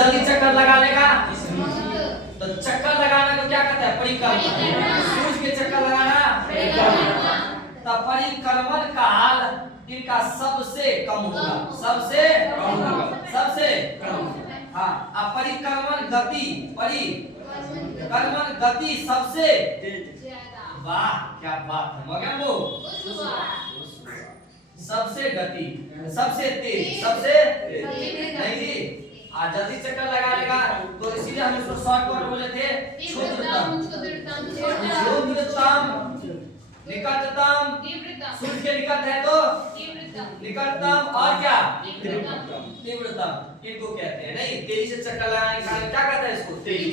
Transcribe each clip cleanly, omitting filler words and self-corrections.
जल्दी चक्कर लगा लेगा। तो चक्कर लगाना को क्या कहते हैं? परिक्रमण। सूर्य के चक्कर लगाना परिक्रमण। तब परिक्रमण काल इनका सबसे कम होगा, सबसे कम होगा, सबसे कम। हाँ, अब परिक्रमण गति, परिक्रमण गति सबसे ज्यादा। वाह क्या बात है, मगर वो सबसे गति, सबसे तेज, सबसे नहीं जी। आज जल्दी चक्कर लगा लेगा तो इसीलिए हम इसको शॉर्टकट बोले थे क्षुद्रतम, निकटतम, सूर्य के निकट है तो निकटतम, और क्या तीव्रतम, इनको कहते हैं। नहीं, तेजी से चक्कर लगाने का क्या कहते हैं इसको? तेजी।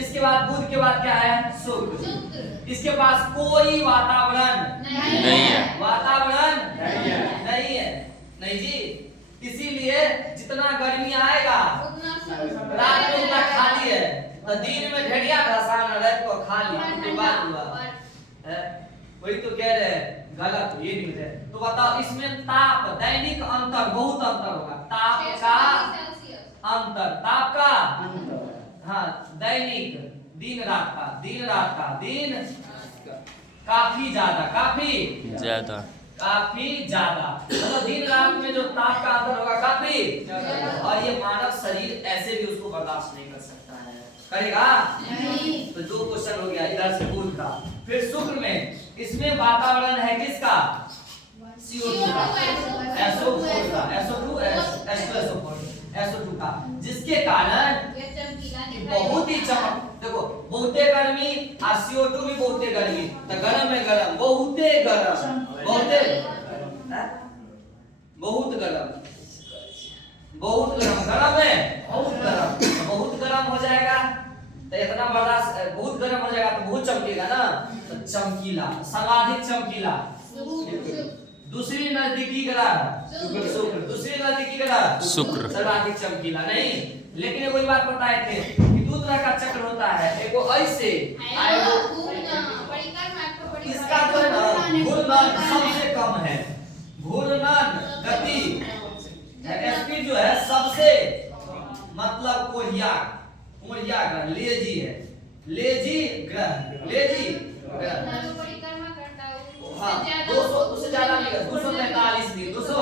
इसके बाद बुध के बाद क्या है? शुक्र। इसके पास कोई वातावरण नहीं है, वातावरण नहीं है, नहीं जी। इसीलिए जितना गर्मी आएगा रात में उतना खाली है, तो दिन में ढेरिया घसान रात को खाली बात हुआ है। वही तो कह रहे हैं, गलत ये नहीं है। तो बताओ इसमें ताप, दैनिक अंतर, बहुत अंतर होगा। ताप का अंतर, ताप का हाँ, दैनिक दिन रात का, दिन रात का, दिन काफी ज्यादा, काफी ज्यादा, काफी ज्यादा। मतलब दिन रात में जो ताप का अंतर होगा काफी ज्यादा, और ये मानव शरीर ऐसे भी उसको बर्दाश्त नहीं कर सकता है, करेगा नहीं। तो जो क्वेश्चन हो गया इधर से बुध का। फिर शुक्र में, इसमें वातावरण है किसका? CO2 का, SO4 का, SO2, SO2 का, जिसके कारण बहुत ही चमक। देखो बहुते गर्मी और CO2 भी बहुते गर्मी, तो गरम में गरम, बहुते गरम, बहुते बहुत गरम, बहुत गरम, गरम है बहुत गरम, बहुत गरम हो जाएगा तो इतना बर्दाश्त, बहुत गरम हो जाएगा तो बहुत चमकेगा ना, तो चमकीला, सर्वाधिक चमकीला। दूसरी नजदीकी ग्रह शुक्र, दूसरी नजदीकी ग्रह शुक्र, सर्वाधिक चमकीला। नहीं, लेकिन ये कोई बात बताए थे कि दो तरह का चक्र होता है, एक वो ऐसे, इसका जो है ना घूर्णन सबसे कम है, घूर्णन गति स्पीड जो है सबसे, मतलब कोरिया ग्रह लेजी है, लेजी ग्रह, लेजी ग्रह। हाँ, 200 उससे ज्यादा नहीं, 245 दिन, 225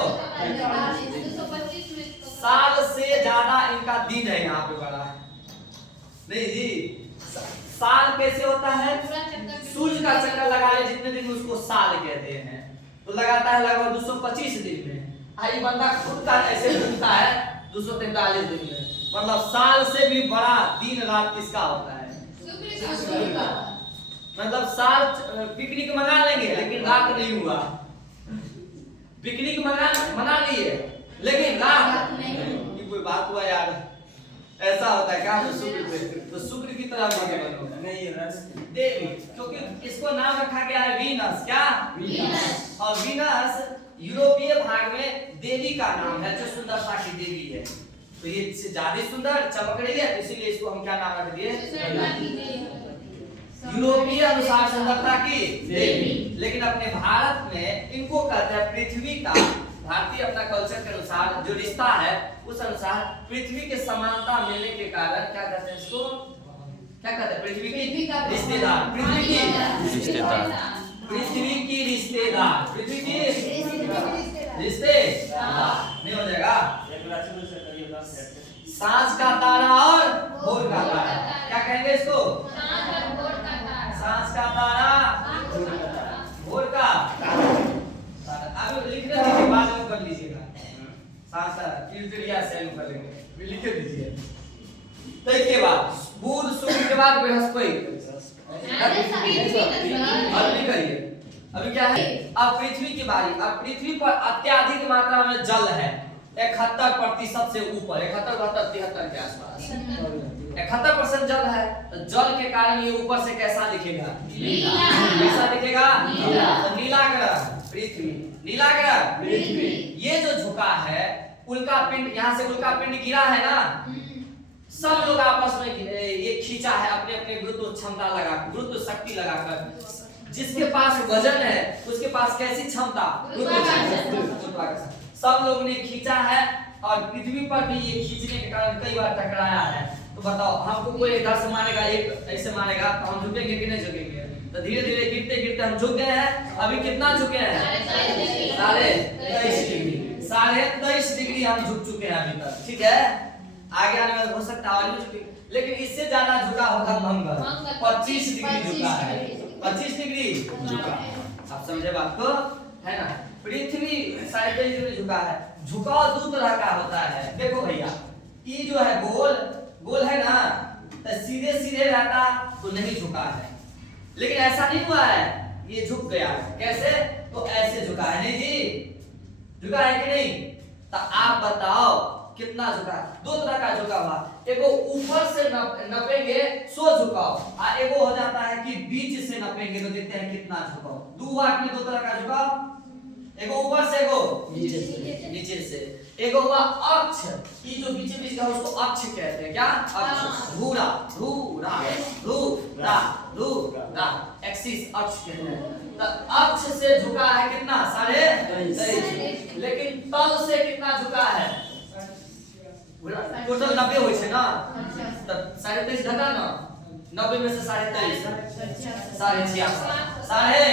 साल से ज्यादा इनका दिन है यहाँ पे बड़ा। नहीं जी, साल कैसे होता है? सूर्य का चक्कर लगा ले जितने दिन उसको साल कहते हैं, तो लगाता है लगभग 225 दिन में। आई बंदा खुद का ऐसे घूमता है 243 दिन में, मतलब साल से भी बड़ा दिन रात किसका होता है? सूर्य का। मतलब साल पिकनिक मना लेंगे लेकिन रात नहीं हुआ, पिकनिक मना लिए लेकिन रात नहीं, कोई बात हुआ यार? ऐसा होता है क्या? तो शुक्र की तरह नहीं देवी, क्योंकि इसको नाम रखा गया है वीनस। क्या? वीनस। और वीनस यूरोपीय भाग में देवी का नाम है, जो सुंदरता की देवी है। तो ये ज्यादा सुंदर चमक रही है, इसीलिए इसको हम क्या नाम रख दिए? यूरोपीय अनुसार सुंदरता की देवी। लेकिन अपने भारत में इनको कहते हैं पृथ्वी का, भारतीय अपना कल्चर के अनुसार जो रिश्ता है उस अनुसार पृथ्वी के समानता मिलने के कारण क्या कहते हैं इसको? क्या कहते हैं? पृथ्वी की रिश्तेदार, पृथ्वी की रिश्तेदार, पृथ्वी की रिश्तेदार, पृथ्वी की रिश्तेदार नहीं हो जाएगा? सांझ का तारा और भोर का तारा, क्या कहेंगे इसको? सांझ का तारा, भोर का तारा। आप लिखने दीजिए, बाद में कर लीजिएगा। सांझ का क्रिटेरिया सेल कर लेंगे, लिख दीजिए। तो इसके बाद बुध, शुक्र के बाद बृहस्पति। अभी करिए, अभी क्या है? अब पृथ्वी की बारी। अब पृथ्वी पर अत्यधिक मात्रा में जल है, 71% से ऊपर, 71, 72, 73 के आसपास 71% जल है। तो जल के कारण ये ऊपर से कैसा दिखेगा? नीला। कैसा दिखेगा? नीला। तो नीला ग्रह पृथ्वी, नीला ग्रह पृथ्वी। ये जो झुका है उल्का पिंड, यहाँ से उल्का पिंड गिरा है ना, सब लोग आपस में ये खींचा है अपने अपने गुरुत्व क्षमता लगा, गुरुत्व शक्ति लगाकर। जिसके पास वजन है उसके पास कैसी क्षमता? सब लोग ने खींचा है और पृथ्वी पर भी ये खींचने के कारण कई बार टकराया है। तो बताओ हमको कोई इधर से मारेगा, एक ऐसे मारेगा तो हम झुकेंगे कि नहीं झुकेंगे? तो धीरे धीरे गिरते गिरते हम झुक गए हैं। अभी कितना झुके हैं? 23.5 डिग्री। 23.5 डिग्री हम झुक चुके हैं अभी तक, ठीक है। आगे आने में हो सकता है और भी झुके, लेकिन इससे ज्यादा झुका होगा मंगल। 25 डिग्री झुका है। 25 डिग्री झुका। आप समझे बात को, है ना। पृथ्वी 23.5 डिग्री झुका है। झुकाव दो तरह का होता है। देखो भैया, ये जो है गोल है ना, तो सीधे सीधे रहता तो नहीं झुका है, लेकिन ऐसा नहीं हुआ है, ये झुक गया। कैसे? तो ऐसे झुका है। नहीं जी, झुका है कि नहीं? तो आप बताओ कितना झुका? दो तरह का झुका हुआ, एगो ऊपर से नपेंगे सो झुकाओ, और एगो हो जाता है कि बीच से नपेंगे तो देखते हैं कितना झुकाओ। दो वाट में दो तरह का झुकाव, एगो ऊपर से एगो नीचे से। एगो हुआ अक्ष, ये जो बीच बीच का उसको अक्ष कहते हैं। क्या? अक्ष। धूरा धूरा धूरा धूरा, एक्सिस अक्ष कहते हैं। तो अक्ष से झुका है कितना? 23.5। लेकिन तल से कितना झुका है? टोटल 90 होय छै ना, तो 23.5 घटा ना, 90 में से 23.5 साढ़े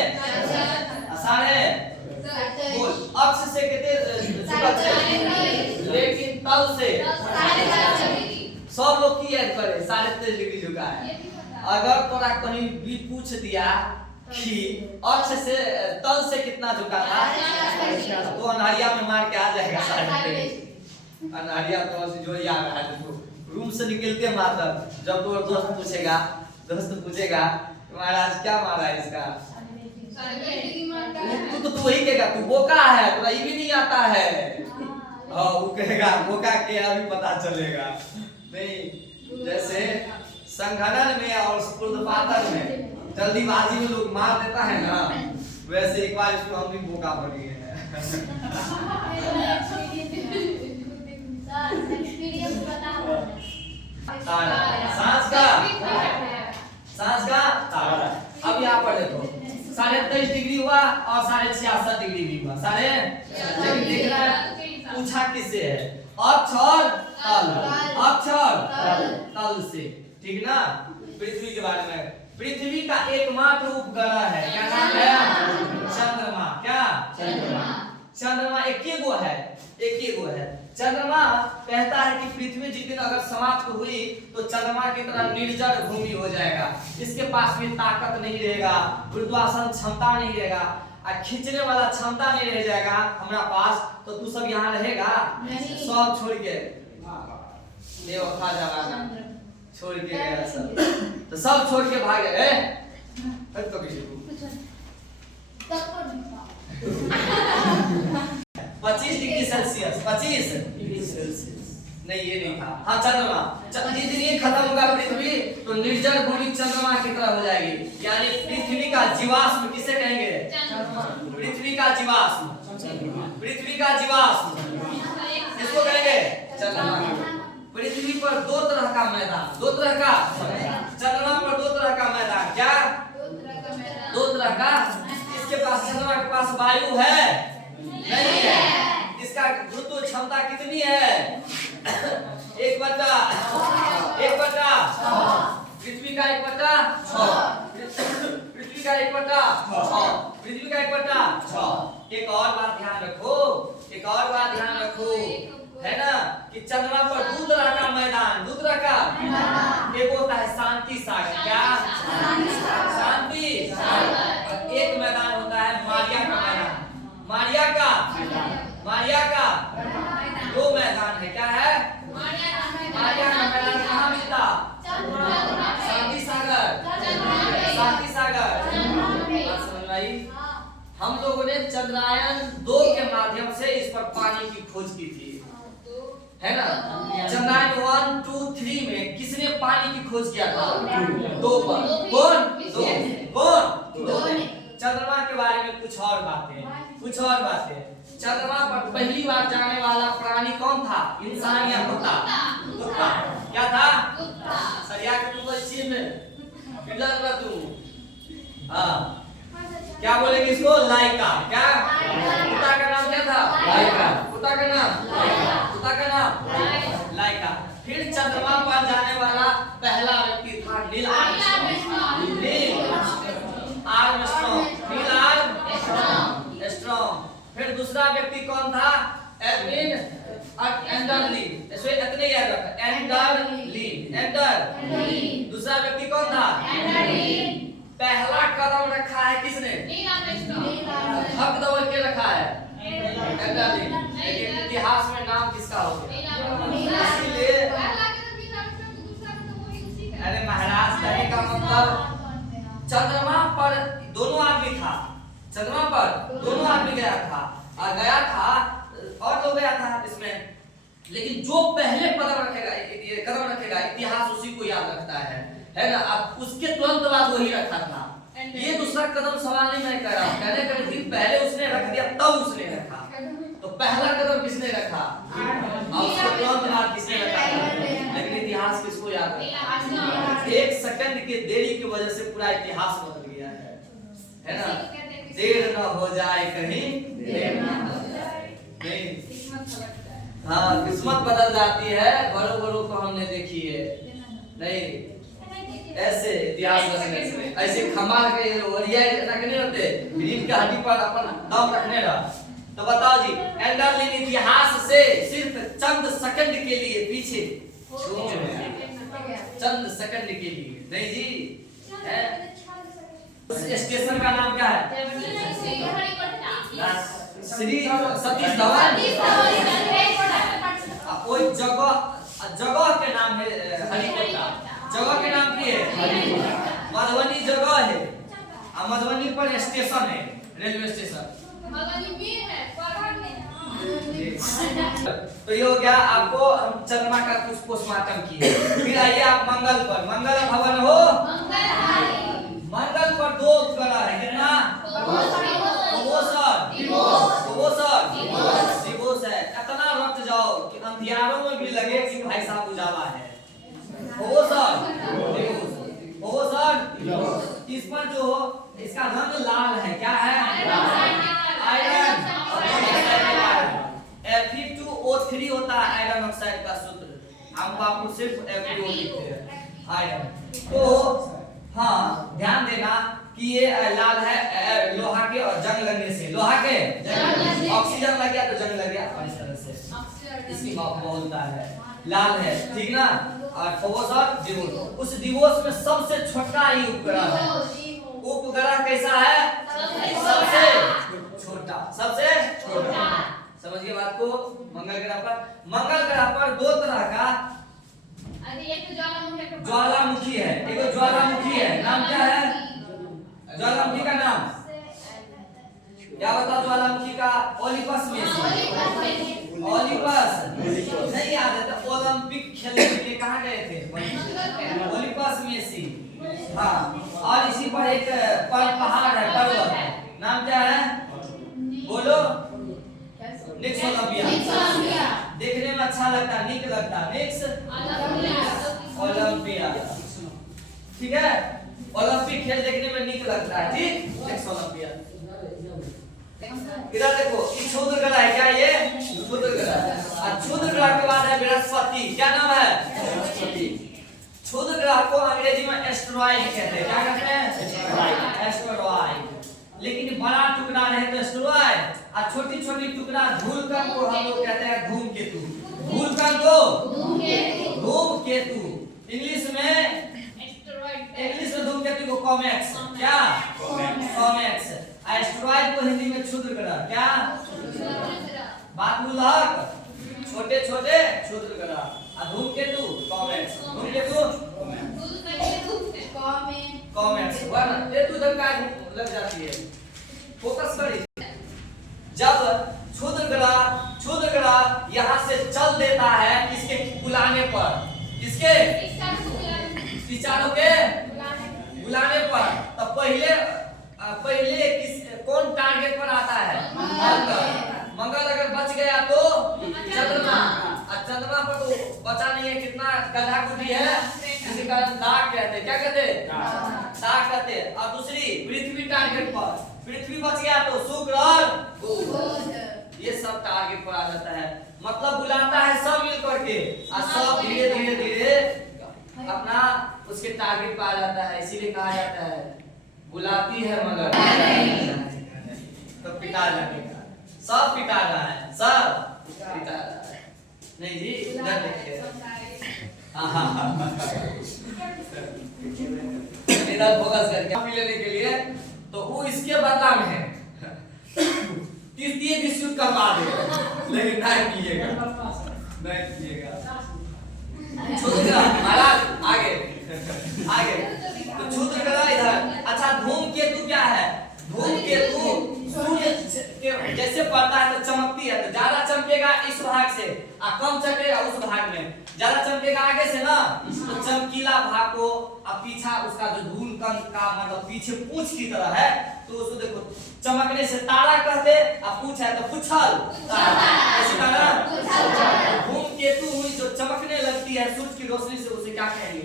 बोल। अक्ष से कितने झुका है? लेकिन तल से 4.5। सब लोग की याद करे 23.5 डिग्री झुका है। अगर तोरा कहीं भी पूछ दिया कि अक्ष से तल से कितना झुका था, तो अनहरिया में मार के आ जाएगा 23.5। अनहरिया तो से जो याद आ रहा है, तो रूम से निकलते मात्र जब तो दोस्त पूछेगा महाराज क्या मारा है इसका, तू वही कहेगा तू बोका है, तुरा ये भी नहीं आता है। हाँ, वो कहेगा बोका के अभी पता चलेगा नहीं। जैसे संघनन में और स्फूर्तपातन में जल्दीबाजी में लोग मार देता है ना, वैसे एक बार इसको हम भी बोका बन गए हैं। सांस का तारा। अब यहाँ पर देखो 23.5 डिग्री हुआ और 66.5 डिग्री भी हुआ। लेकिन देखना है पूछा किससे है? अक्ष और तल से, ठीक ना। पृथ्वी के बारे में, पृथ्वी का एकमात्र उपग्रह है, क्या नाम है? चंद्रमा। क्या? चंद्रमा एक ही गो है। चंद्रमा कहता है कि पृथ्वी जिस दिन अगर समाप्त हुई तो चंद्रमा की तरह निर्जल भूमि हो जाएगा। इसके पास भी ताकत नहीं रहेगा, गुरुत्वाकर्षण क्षमता नहीं रहेगा, और खींचने वाला क्षमता नहीं रह जाएगा हमारा पास। तो तू सब यहाँ रहेगा? सब छोड़ के बेवफा जमाना छोड़ के गया सब, तो सब छोड़ के भाग गए। 25 डिग्री सेल्सियस। 25 डिग्री सेल्सियस नहीं, ये नहीं था। हाँ, चंद्रमा जिस दिन ये खत्म होगा पृथ्वी, तो निर्जल भूमि चंद्रमा की तरह हो जाएगी। यानी पृथ्वी का जीवाश्म किसे कहेंगे? पृथ्वी का जीवाश्म। किसको कहेंगे? चंद्रमा। पृथ्वी पर दो तरह का मैदान, चंद्रमा पर दो तरह का मैदान। क्या? दो तरह का। इसके पास, चंद्रमा के पास वायु है? नहीं है। इसका गुरुत्व क्षमता कितनी है? 1/6। पृथ्वी का 1/6। पृथ्वी का 1/6। एक और बात ध्यान रखो, है ना, कि चंद्रमा पर दो तरह का मैदान, एक होता है शांति सागर। क्या? शांति सागर। एक मैदान होता है मारिया का मैदान। मारिया का दो मैदान है। क्या है? मारिया का मैदान कहाँ मिलता? शांति सागर। समझ आई? हम लोगों ने चंद्रयान 2 के माध्यम से इस पर पानी की खोज की थी, है ना। चंद्रयान 1, 2, 3 में किसने पानी की खोज किया था? 2 पर। कौन? 2 ने। चंद्रमा के बारे में कुछ और बातें। चंद्रमा पर पहली बार जाने वाला प्राणी कौन था? इंसान या कुत्ता? क्या था? सरिया के तुम बच्चे में किधर तू? हाँ, क्या बोलेंगे इसको? लाइका। क्या? कुत्ता का नाम क्या था? लाइका। कुत्ता का नाम? चंद्रमा पर जाने वाला पहला व्यक्ति था नील आर्मस्ट्रॉन्ग। Neil Armstrong. फिर दूसरा व्यक्ति कौन था? एडविन एंडरली। इसमें इतने याद रखना, एंडरली। दूसरा व्यक्ति कौन था? पहला कदम रखा है किसने? हक दबोच के रखा है एंडरली। लेकिन इतिहास में नाम किसका हो गया? इसलिए अरे महाराज कहने का मतलब चंद्रमा पर दोनों आदमी था, चंद्रमा पर दोनों आदमी गया था और गया था और तो गया था इसमें, लेकिन जो पहले कदम रखेगा इतिहास उसी को याद रखता है ना। अब उसके तुरंत बाद वही रखा था। ये दूसरा कदम सवाल नहीं मैं कर रहा हूँ, कहने का दिन पहले उसने रख दिया तब उसने रखा। तो पहला कदम किसने रखा और उसके तुरंत बाद किसने रखा? लेकिन इतिहास किसको याद रखा? एक सेकंड के देरी की वजह से पूरा इतिहास बदल गया है ना। देर न हो जाए कहीं, देर न हो जाए नहीं। हाँ, किस्मत बदल जाती है, बड़ों को हमने देखी है नहीं। ऐसे इतिहास बदलने से ऐसे खमार के वरिया रखने होते, रीढ़ की हड्डी पर अपन दम रखने रहा। तो बताओ जी, एंडरलिन इतिहास से सिर्फ चंद सेकंड के लिए पीछे चंद सेकंड के लिए नहीं जी। उस स्टेशन का नाम क्या है? श्री सतीश धवन। कोई जगह के नाम है हरिकोटा, जगह के नाम की है मधुबनी जगह है, मधुबनी पर स्टेशन है, रेलवे स्टेशन। तो ये हो गया आपको हम चंद्रमा का कुछ पोस्टमार्टम किए। फिर आइए आप मंगल पर। मंगल भवन हो, मंगल पर दो उपग्रह है, कितना? दिवोस है। इतना रट जाओ कि अंधियारों में भी लगे कि भाई साहब उजाला है। इस पर जो इसका रंग लाल है, क्या है? आयरन। Fe2O3 होता है आयरन ऑक्साइड का सूत्र। हम आपको सिर्फ Fe2O लिखते हैं, आयरन। तो हाँ, ध्यान देना कि ये लाल है लोहा के और जंग लगने से, लोहा के ऑक्सीजन लग गया तो जंग लग गया, और इस तरह से इसकी बोलता है लाल है, ठीक ना। और फोबोस और दिवोस। उस दिवोस में सबसे छोटा ही उपग्रह है। उपग्रह कैसा है? सबसे छोटा, सबसे छोटा। समझ गए बात को? मंगल ग्रह पर दो तरह का ज्वालामुखी है। एक ज्वालामुखी है, नाम क्या है ज्वालामुखी का नाम? क्या बताओ ज्वालामुखी का? ओलिपस में से। ओलिपस नहीं याद है तो ओलंपिक खेलने के लिए कहाँ गए थे? ओलिपस में से। हाँ, और इसी पर एक पहाड़ है, पर्वत, नाम क्या है? बोलो। निक्स ओलंपिया। देखने में अच्छा लगता, निक लगता, निक्स ओलंपिया। ठीक है, ओलंपिक खेल देखने में निक लगता है, ठीक। निक्स ओलंपिया। इधर देखो, ये क्षुद्र ग्रह है, क्या ये? क्षुद्र ग्रह। और क्षुद्र ग्रह के बाद है बृहस्पति। क्या नाम है? बृहस्पति। क्षुद्र ग्रह को अंग्रेजी में एस्टेरॉइड कहते हैं। क्या कहते हैं? एस्टेरॉइड। लेकिन बड़ा टुकड़ा रहे तो एस्टेरॉइड, और छोटी छोटी टुकड़ा धूलकण को हम लोग कहते हैं धूमकेतु। धूलकण को धूमकेतु। इंग्लिश में धूमकेतु को कॉमेट्स। क्या? कॉमेट्स। एस्टेरॉइड को हिंदी में क्षुद्र ग्रह। क्या? बात बुलहक, छोटे छोटे क्षुद्र ग्रह। और धूमकेतु कॉमेट्स। धूमकेतु कॉमेट्स। वरना केतु उधर का लग जाती है, फोकस करिए। जब क्षुद्र ग्रह यहाँ से चल देता है किसके बुलाने पर? किसके? विचारों के बुलाने पर। तब पहले कौन टारगेट पर आता है? मंगल अगर बच गया तो चंद्रमा, और चंद्रमा पर तो बचा नहीं है, कितना गधा गुडी है, इसी कारण दाग कहते हैं। क्या कहते हैं? दाग कहते हैं। और दूसरी पृथ्वी टारगेट पर, पृथ्वी बच गया तो शुक्र और बुध, ये सब टारगेट पर आ जाता है। मतलब बुलाता है सब मिल करके और सब धीरे धीरे धीरे अपना उसके टारगेट पे आ जाता है। इसीलिए कहा जाता है बुलाती है मगर तो पिटा जाएगा। सब पिटा रहा है, सब पिटा रहा है। नहीं जी इधर देखिए, इधर फोकस करके लेने के लिए तो वो इसके बदला में है तृतीय विश्व युद्ध करवा दे, लेकिन नहीं कीजिएगा, नहीं कीजिएगा। महाराज आगे आगे तो क्षुद्र ग्रह इधर। अच्छा धूमकेतु क्या है? धूमकेतु सूर्य जैसे पड़ता है तो चमकती है, तो ज्यादा चमकेगा इस भाग से और कम चमकेगा उस भाग में। ज्यादा चमकेगा आगे से ना तो चमकीला भाग को और पीछा उसका जो धूल कण का मतलब पीछे पूंछ की तरह है तो उसको देखो चमकने से तारा कहते और पूंछ है तो पुछल तारा। धूमकेतु हुई जो चमकने लगती है सूरज की रोशनी से, उसे क्या कहेंगे?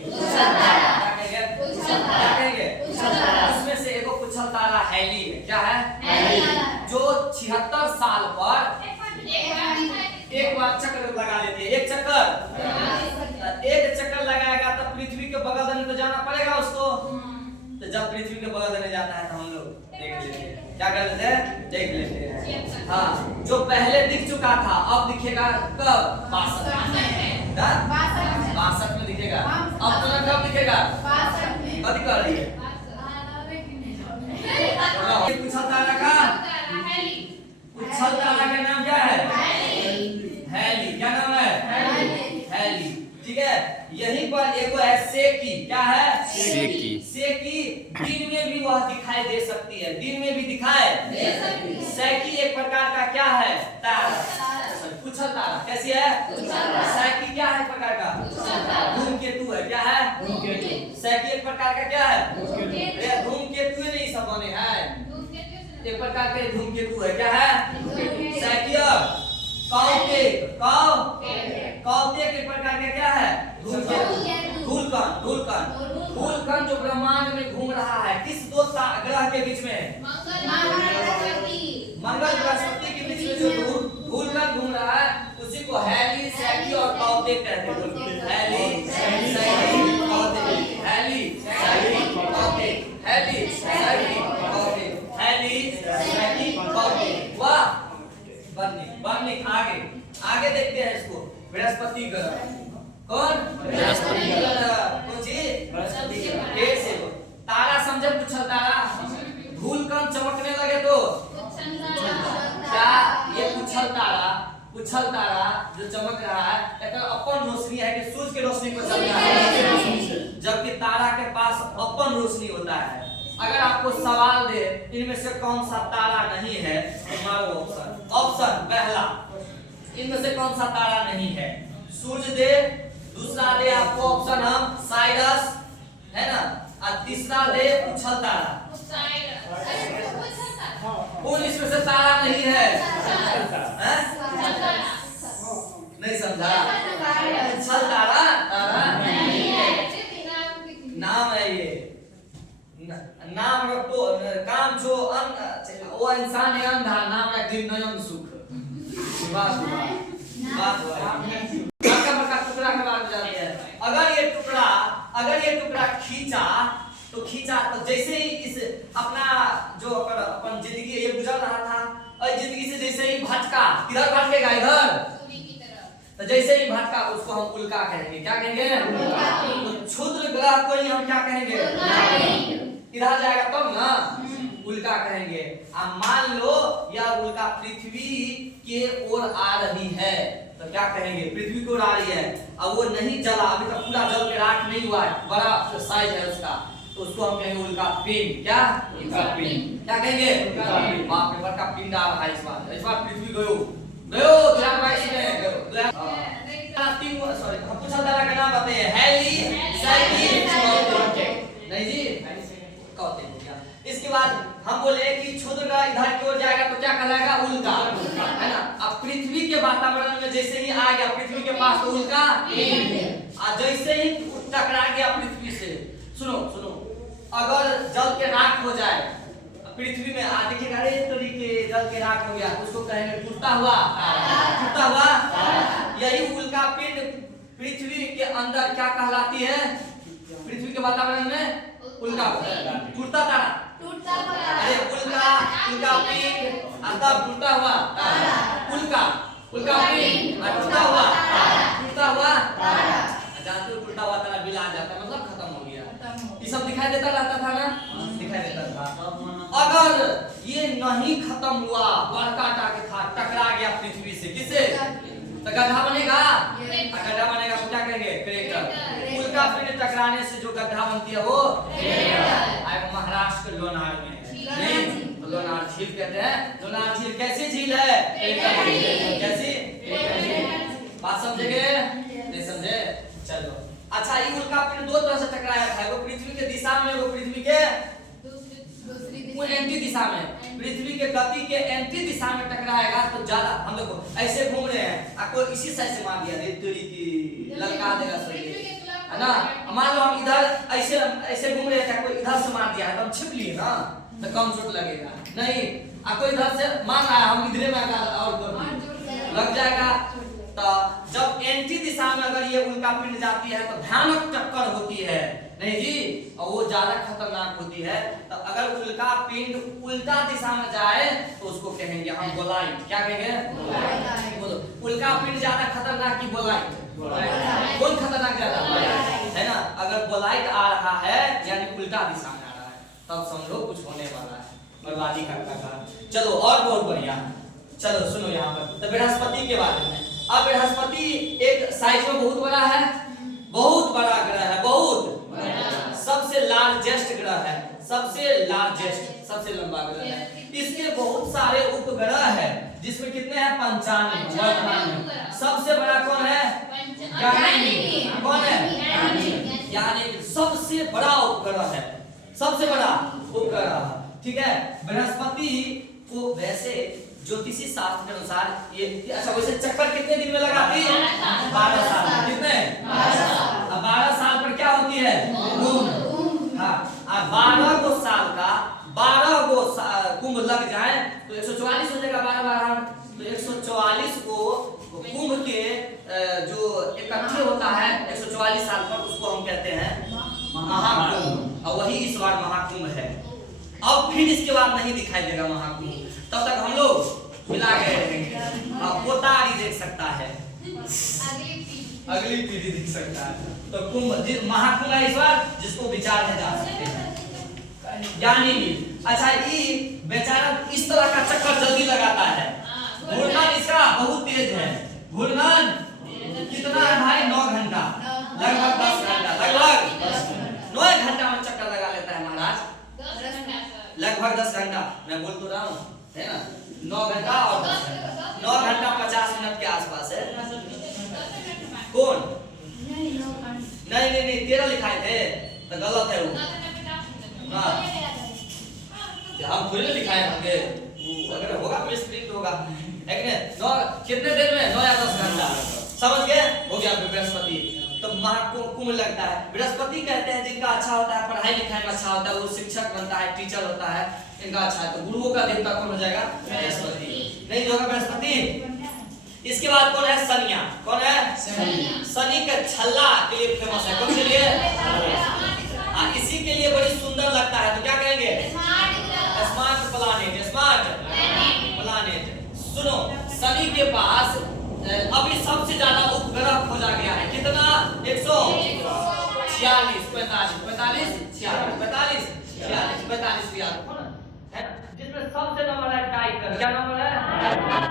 क्या कहेंगे? उसमें से एगो पुछल तारा हैली है। क्या है? जो 76 साल पर एक बार चक्कर लगा लेती है। एक चक्कर लगाएगा तो पृथ्वी के बगल देने तो जाना पड़ेगा उसको। तो जब पृथ्वी के बगल देने जाता है तो हम लोग देख लेते हैं। क्या कर लेते हैं? देख लेते हैं। हाँ जो पहले दिख चुका था अब दिखेगा कब? 62 में दिखेगा। अब तो कब दिखेगा? 62 में। कभी कर रही है पुछल तारा का, पुछल तारा का नाम क्या है? हैली। क्या नाम है? हैली। ठीक है। यहीं पर एक है सेकी। क्या है? सेकी दिन में भी वह दिखाई दे सकती है, दिन में भी दिखाई दे सकती है। सेकी एक प्रकार का क्या है? तारा। पुछल तारा कैसी है? सेकी क्या है? एक प्रकार का धूमकेतु है। क्या है? सेकी एक प्रकार का क्या है? धूमकेतु नहीं सब बने हैं, एक प्रकार के धूमकेतु है। क्या है? सेकी कौते के प्रकार के क्या है? धूलकण जो ब्रह्मांड में घूम रहा है किस दो ग्रह के बीच में? मंगल बृहस्पति के बीच में जो धूलकण घूम रहा है उसी को हैली, सेकी और कौते कहते हैं। हैली, सेकी, कौते, हैली, सेकी, कौते, हैली, सेकी, कौते, हैली, सेकी, कौते। वाह बनने आगे आगे देखते हैं इसको। बृहस्पति ग्रह कौन? बृहस्पति ग्रह। कौन सी? बृहस्पति ग्रह। एक से तारा समझे? पुछल तारा। धूलकण चमकने लगे तो क्या ये पुछल तारा जो चमक रहा है एक अपन रोशनी है कि सूरज की रोशनी पर चल रहा है, जबकि तारा के पास अपन रोशनी होता है। अगर आपको सवाल दे इनमें से कौन सा तारा नहीं है तो मारो ऑप्शन। ऑप्शन पहला इनमें से कौन सा तारा नहीं है? सूर्य दे, दूसरा दे आपको ऑप्शन हम साइरस है ना, और तीसरा दे पुछल तारा। कौन इसमें से तारा नहीं है? नहीं समझा? पुछल तारा नाम है ये, नाम रखो काम जो वो इंसान है अंधा, नाम है निर्नयन सुख। बात टुकड़ा के बारे में जानते हैं। अगर ये टुकड़ा खींचा तो जैसे ही इस अपना जो अपन जिंदगी ये गुजर रहा था और जिंदगी से जैसे ही भटका, किधर भटकेगा? इधर। तो जैसे ही भटका उसको हम उल्का कहेंगे। क्या कहेंगे? तो क्षुद्र ग्रह को ही हम क्या कहेंगे? इधर जाएगा तब ना उल्का कहेंगे। अब मान लो यह उल्का पृथ्वी के ओर आ रही है तो क्या कहेंगे? पृथ्वी की ओर आ रही है। अब वो नहीं जला, अभी तक पूरा जल के राख नहीं हुआ है, बड़ा साइज है उसका, तो उसको हम कहेंगे उल्का पिंड। क्या? उल्का पिंड। क्या कहेंगे? बाप रे बड़का पिंड आ रहा है इस बार पृथ्वी गयो 2022 में सॉरी हम पूछा तारा का नाम बताइए। हैली, सेकी, कौते। नहीं जी कौते हो गया। इसके बाद हम बोले कि क्षुद्र ग्रह इधर की ओर जाएगा तो क्या कहलाएगा? उल्का है ना। अब पृथ्वी के वातावरण में जैसे ही आ गया पृथ्वी के पास तो उल्का और जैसे ही टकरा गया पृथ्वी से, सुनो अगर जल के राख हो जाए पृथ्वी में देखिएगा, अरे तरीके जल के राख हो गया, उसको कहेंगे टूटता हुआ टूटता हुआ। यही उल्का पिंड पृथ्वी के अंदर क्या कहलाती है? पृथ्वी के वातावरण में उल्का टूटता तारा। अरे उल्का पिंड तब टूटता हुआ उल्का पिंड टूटता हुआ जानते हो, टूटा हुआ तारा बिला जाता है, मतलब खत्म हो गया। ये सब दिखाई देता रहता था ना, दिखाई देता था। अगर ये नहीं खत्म हुआ, बड़का टकरा गया पृथ्वी से, किससे? तो गड्ढा बनेगा, गड्ढा बनेगा तो क्या कहेंगे? क्रेटर। उल्का पिंड टकराने से जो गड्ढा बनती है वो महाराष्ट्र के लोनार में नहीं, तो लोनार झील कहते हैं। लोनार झील कैसी झील है? कैसी? बात समझेंगे? नहीं समझे? चलो अच्छा, ये उल्का पिंड दो तरह से टकराया था, वो पृथ्वी के दिशा में, वो पृथ्वी के एंटी दिशा में। पृथ्वी के गति के एंटी दिशा में टकराएगा तो ज्यादा। हम देखो ऐसे घूम रहे हैं, आपको इसी साइड से मार दिया की ललका देगा शरीर, है ना। मान लो हम इधर ऐसे घूम रहे थे, आपको इधर से मार दिया है तो हम छिप लिए ना, तो कम चोट लगेगा। नहीं, आपको इधर से मार रहा है, हम इधरे में और लग जाएगा। तो जब एंटी दिशा में अगर ये उल्का पिंड जाती है तो भयानक टक्कर होती है, नहीं जी, और वो ज्यादा खतरनाक होती है। तो अगर उल्का पिंड उल्टा दिशा में जाए तो उसको कहेंगे हम बोलाइट। क्या कहेंगे? बोलो, उल्का पिंड ज्यादा खतरनाक की बोलाइट? कौन खतरनाक ज्यादा है ना? अगर बोलाइट आ रहा है यानी उल्टा दिशा में आ रहा है, तब समझो कुछ होने वाला है, बर्बादी का। चलो और बहुत बढ़िया, चलो सुनो यहाँ पर तो बृहस्पति के बारे में। अब बृहस्पति एक साइज में बहुत बड़ा है, बहुत बड़ा ग्रह है, बहुत सबसे लार्जेस्ट ग्रह है, सबसे लंबा ग्रह है। इसके बहुत सारे उपग्रह है, जिसमें कितने हैं? 95। सबसे बड़ा कौन है? गगनयान। कौन है? यानी सबसे बड़ा उपग्रह है, सबसे बड़ा उपग्रह। ठीक है, बृहस्पति को वैसे ज्योतिषी शास्त्र के अनुसार ये अच्छा, वैसे चक्कर कितने दिन में लगाती है? 12 साल। कितने? 12 साल पर क्या होती है? कुंभ। हाँ, 12 गो साल का 12 गो कुंभ लग जाए तो 144 हो जाएगा। 12 तो 144 को कुंभ के जो इकट्ठे होता है 144 साल पर, उसको हम कहते हैं महाकुंभ। और वही इस बार महाकुंभ है। अब फिर इसके बाद नहीं दिखाई देगा महाकुंभ, तब तक हम लोग मिला के रहेंगे। पोतारी देख सकता है, अगली पीढ़ी देख सकता है। तो कुंभ महाकुंभ है इस बार, जिसको विचार है जा सकते हैं ज्ञानी भी। अच्छा, ये बेचारा इस तरह का चक्कर जल्दी लगाता है, घूर्णन इसका बहुत तेज है। घूर्णन कितना है भाई? 9 घंटा, लगभग 10 घंटा, लगभग 9 घंटा में चक्कर लगा लेता है महाराज, लगभग 10 घंटा। मैं बोल तो रहा हूँ, है ना, 9 घंटा और 10 घंटा, 9 घंटा 50 मिनट के आसपास है। कौन? नहीं 13 लिखाए थे तो गलत है वो। हाँ, हम थोड़ी लिखाए होंगे, अगर होगा तो स्प्रिंट होगा। कितने देर में? 9 या 10 घंटा। समझ गए? हो गया बृहस्पति। तो महाकुंभ लगता है। बृहस्पति कहते हैं जिनका अच्छा होता है, पढ़ाई लिखाई में अच्छा होता है, वो शिक्षक बनता है, टीचर होता है, इनका अच्छा है। तो गुरुओं का देवता कौन हो जाएगा? बृहस्पति। नहीं होगा बृहस्पति। इसके बाद कौन है? शनिया। कौन है? शनि का छल्ला के लिए फेमस है। कौन के लिए? इसी के लिए बड़ी सुंदर लगता है, तो क्या कहेंगे? Smart planet. Smart planet. सुनो, शनि के पास अभी सबसे ज्यादा उपग्रह खोजा गया है। कितना? 146, 45, 46 है, जिसमें सबसे नंबर है टाइटन। क्या नंबर है?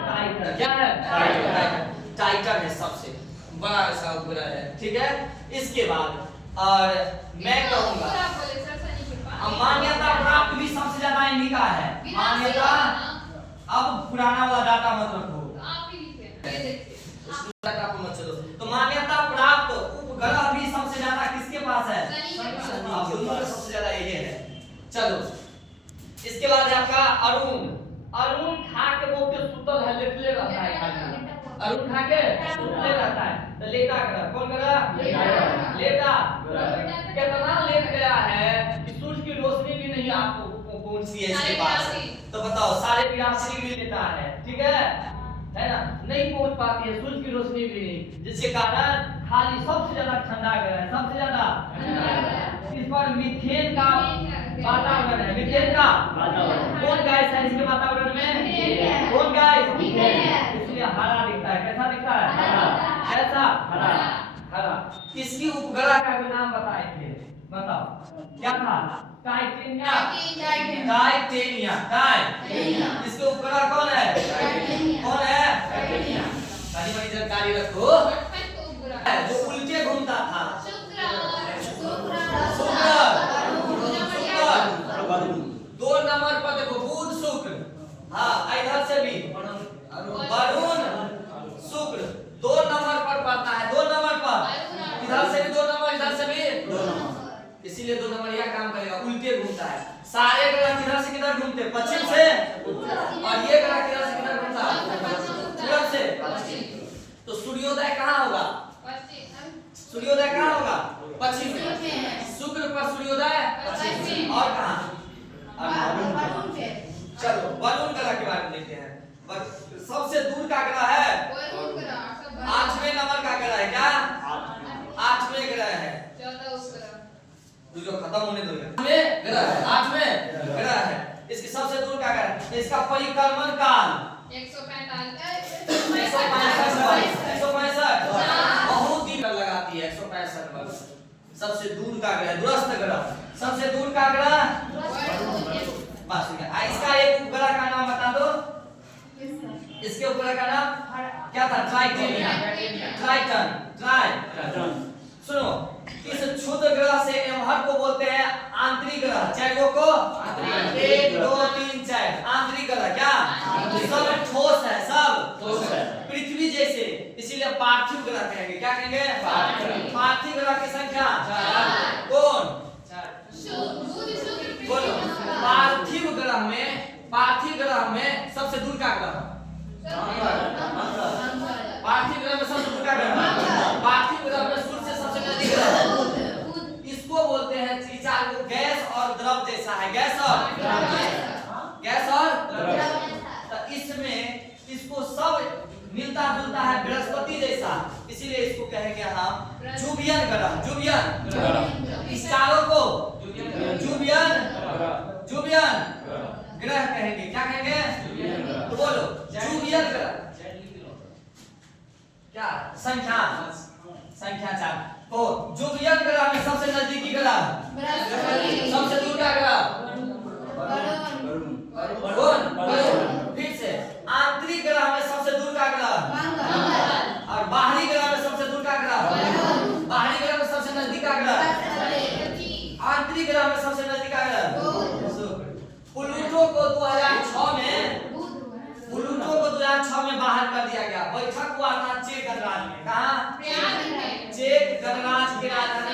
टाइटन। क्या है? टाइटन है, सबसे बड़ा ऐसा उपग्रह है। ठीक है, इसके बाद और मैं कहूंगा मान्यता प्राप्त भी सबसे ज्यादा इन्हीं का है। मान्यता, अब पुराना वाला डाटा मत रखो, तो मान्यता प्राप्त उपग्रह भी सबसे ज्यादा किसके पास है? सबसे ज्यादा यही है। चलो, इसके बाद है आपका अरुण। अरुण खा के वो सुतल है, लेटले रहता है खाली। अरुण खा के सुतले रहता है, तो लेटा ग्रह। कौन ग्रह? लेटा। कितना लेट गया है कि सूरज की रोशनी भी नहीं आपको पहुंच पहुंचती है इसके पास, तो बताओ 82.5 डिग्री लेता है, ठीक है ना, नहीं पहुंच पाती है सूरज की रोशनी भी, जिसके कारण खाली सबसे ज्यादा ठंडा ग्रह है, सबसे ज्यादा इस पर मीथेन का वातावरण है, मीथेन का वातावरण, कौन गैस है इसके वातावरण में, कौन गैस, इसलिए हरा दिखता है, कैसा दिखता है, कैसा, हरा। इसकी उपग्रह का भी नाम बताए थे, बताओ क्या था, टाइटेनिया, इसके उपग्रह कौन है, कौन है, सारी बड़ी जानकारी रखो, जो उल्टे घूमता था, दो नंबर पर देखो बुध शुक्र, हाँ इधर से भी वरुण शुक्र 2 नंबर पर पड़ता है, 2 नंबर पर, इधर से भी 2 नंबर, इधर से भी 2 नंबर, इसीलिए 2 नंबर यह काम करेगा, उल्टे घूमता है। सारे ग्रह किधर से किधर घूमते, पश्चिम से, और ये ग्रह किधर से किधर घूमता, पूरब से। तो सूर्योदय कहाँ होगा, सूर्योदय कहाँ होगा, पश्चिम में, शुक्र पर सूर्योदय पश्चिम, और कहाँ, चलो वरुण ग्रह के बारे में देखते हैं। सबसे दूर का ग्रह है, 8वें नंबर का ग्रह है, क्या 8वें ग्रह है, जो खत्म होने दो, 8वें ग्रह है, 8वें ग्रह है, इसकी सबसे दूर का ग्रह, इसका परिक्रमण काल 165 बहुत दिन लगाती है, 165 वर्ष। सबसे दूर का ग्रह, दूरस्थ ग्रह, सबसे दूर का ग्रह बस ठीक है। इसका एक उपग्रह का नाम बता दो, इसके उपग्रह का नाम क्या था, ट्राइटेनिया, ट्राइटन। सुनो, इस क्षुद्र ग्रह से एमहर को बोलते हैं आंतरिक ग्रह, चारों को 1 2 3 4 आंतरिक ग्रह, क्या सब ठोस है, सब ठोस है, पृथ्वी जैसे, इसीलिए पार्थिव ग्रह कहेंगे, क्या कहेंगे, पार्थिव ग्रह की संख्या 4, कौन, बोलो, पार्थिव ग्रह में सबसे दूर का ग्रह, पार्थिव ग्रह में सबसे दूर का ग्रह, पार्थिव ग्रह में सूर्य से सबसे नजदीक ग्रह, इसको बोलते हैं चार को गैस और द्रव जैसा है, गैस और तो इसमें इसको सब मिलता जुलता है बृहस्पति जैसा, इसीलिए इसको कहेंगे हम जुबियन ग्रह, इस चारों को जुबियन ग्रह कहेंगे, क्या कहेंगे, तो बोलो जुबियन ग्रह, क्या संख्या 4, तो जुबियन ग्रह में सबसे नजदीकी ग्रह, सबसे दूर का ग्रह, फिर से आंतरिक ग्रह में सबसे दूर का ग्रह, और बाहरी ग्रह में सबसे दूर का ग्रह, बाहरी ग्रह में सबसे नजदीक का ग्रह, आंतरिक ग्रह में सबसे नजदीक का ग्रह, प्लूटो को 2006 में बाहर कर दिया गया, बैठक हुआ था चेक गणराज्य में, कहाँ, चेक गणराज्य के राजधानी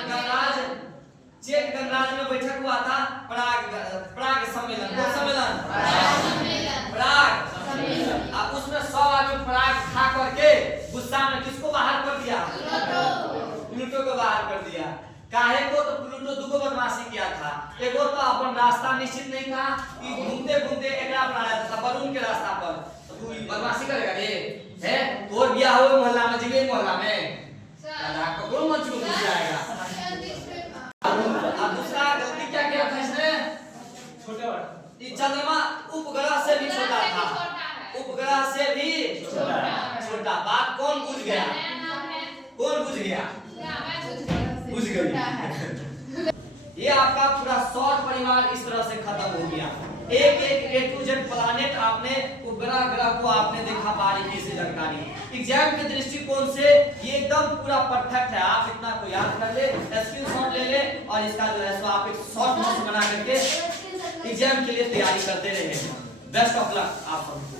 चेक गणराज्य में बैठक हुआ था, प्राग सम्मेलन, कौन सम्मेलन, प्राग, अब उसमें 100 आदमी प्राग खा करके गुस्सा में किसको बाहर कर दिया, प्लूटो को बाहर कर दिया। काहे को, तो प्लूटो दुगो बदमाशी किया था, एगो तो अपन रास्ता निश्चित नहीं था कि घूमते घूमते एकरा पर आया था वरुण के रास्ता पर, तो तू बदमाशी करेगा रे, है तोर बियाह हो मोहल्ला में, जिगे मोहल्ला में दादा को कौन मंच में घुस जाएगा। अब दूसरा गलती क्या किया था इसने, छोटे चंद्रमा उपग्रह से भी छोटा था, उपग्रह से भी छोटा, बात कौन बुझ गया, बुझ गई। ये आपका पूरा सौर परिवार इस तरह से खत्म हो गया, एक A to Z प्लैनेट आपने, उपग्रह ग्रह को आपने देखा बारीकी से जानकारी। एग्जाम के दृष्टिकोण से ये एकदम पूरा परफेक्ट है, आप इतना को याद कर ले, स्क्रीनशॉट ले ले, और इसका जो है सो आप एक शॉर्ट नोट्स बना करके एग्जाम के लिए तैयारी करते रहे। बेस्ट ऑफ लक आप सबको।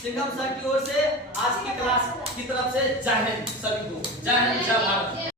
सिंघम सर की ओर से आज की क्लास की तरफ से जय हिंद सभी को, जय हिंद, जय भारत।